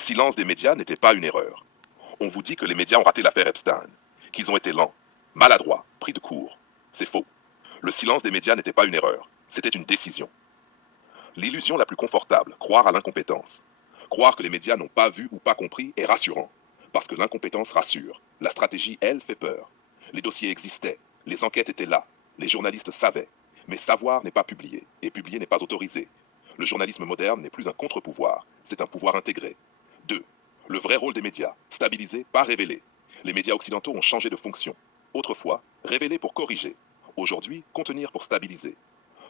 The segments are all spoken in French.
silence des médias n'était pas une erreur. On vous dit que les médias ont raté l'affaire Epstein, qu'ils ont été lents, maladroits, pris de court. C'est faux. Le silence des médias n'était pas une erreur, c'était une décision. L'illusion la plus confortable, croire à l'incompétence. Croire que les médias n'ont pas vu ou pas compris est rassurant, parce que l'incompétence rassure. La stratégie, elle, fait peur. Les dossiers existaient, les enquêtes étaient là, les journalistes savaient. Mais savoir n'est pas publié, et publier n'est pas autorisé. Le journalisme moderne n'est plus un contre-pouvoir, c'est un pouvoir intégré. 2. Le vrai rôle des médias, stabiliser, pas révéler. Les médias occidentaux ont changé de fonction. Autrefois, révéler pour corriger. Aujourd'hui, contenir pour stabiliser.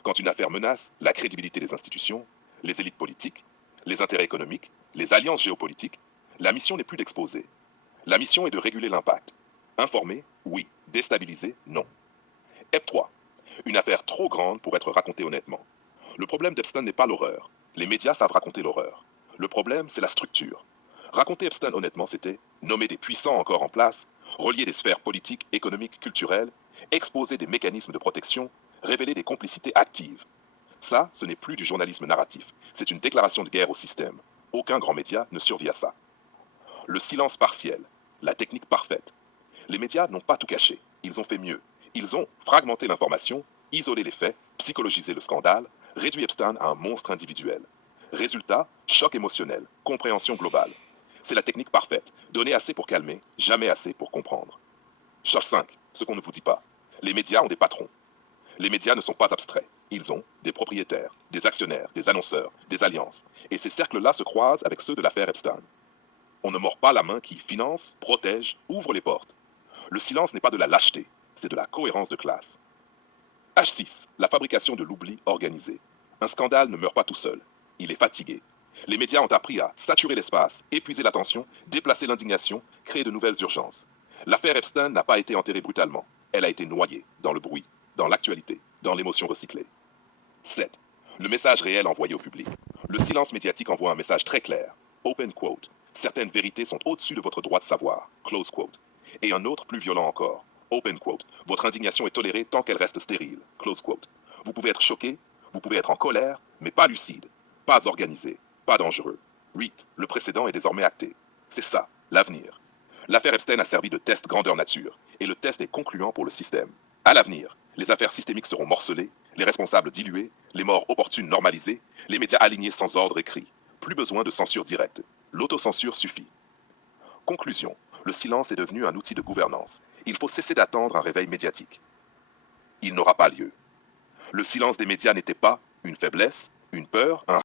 Quand une affaire menace la crédibilité des institutions, les élites politiques, les intérêts économiques, les alliances géopolitiques, la mission n'est plus d'exposer. La mission est de réguler l'impact. Informer, oui. Déstabiliser, non. EP 3. Une affaire trop grande pour être racontée honnêtement. Le problème d'Epstein n'est pas l'horreur. Les médias savent raconter l'horreur. Le problème, c'est la structure. Raconter Epstein honnêtement, c'était nommer des puissants encore en place, relier des sphères politiques, économiques, culturelles, exposer des mécanismes de protection, révéler des complicités actives. Ça, ce n'est plus du journalisme narratif. C'est une déclaration de guerre au système. Aucun grand média ne survit à ça. Le silence partiel, la technique parfaite. Les médias n'ont pas tout caché. Ils ont fait mieux. Ils ont fragmenté l'information, isolé les faits, psychologisé le scandale, réduit Epstein à un monstre individuel. Résultat, choc émotionnel, compréhension globale. C'est la technique parfaite. Donner assez pour calmer, jamais assez pour comprendre. Chose 5. Ce qu'on ne vous dit pas. Les médias ont des patrons. Les médias ne sont pas abstraits. Ils ont des propriétaires, des actionnaires, des annonceurs, des alliances. Et ces cercles-là se croisent avec ceux de l'affaire Epstein. On ne mord pas la main qui finance, protège, ouvre les portes. Le silence n'est pas de la lâcheté, c'est de la cohérence de classe. H6. La fabrication de l'oubli organisé. Un scandale ne meurt pas tout seul. Il est fatigué. Les médias ont appris à saturer l'espace, épuiser l'attention, déplacer l'indignation, créer de nouvelles urgences. L'affaire Epstein n'a pas été enterrée brutalement. Elle a été noyée dans le bruit, dans l'actualité, dans l'émotion recyclée. 7. Le message réel envoyé au public. Le silence médiatique envoie un message très clair. Open quote. Certaines vérités sont au-dessus de votre droit de savoir. Close quote. Et un autre plus violent encore. Open quote. Votre indignation est tolérée tant qu'elle reste stérile. Close quote. Vous pouvez être choqué, vous pouvez être en colère, mais pas lucide, pas organisé, pas dangereux. REIT, le précédent est désormais acté. C'est ça, l'avenir. L'affaire Epstein a servi de test grandeur nature, et le test est concluant pour le système. À l'avenir, les affaires systémiques seront morcelées, les responsables dilués, les morts opportunes normalisées, les médias alignés sans ordre écrit. Plus besoin de censure directe. L'autocensure suffit. Conclusion. Le silence est devenu un outil de gouvernance. Il faut cesser d'attendre un réveil médiatique. Il n'aura pas lieu. Le silence des médias n'était pas une faiblesse, une peur, un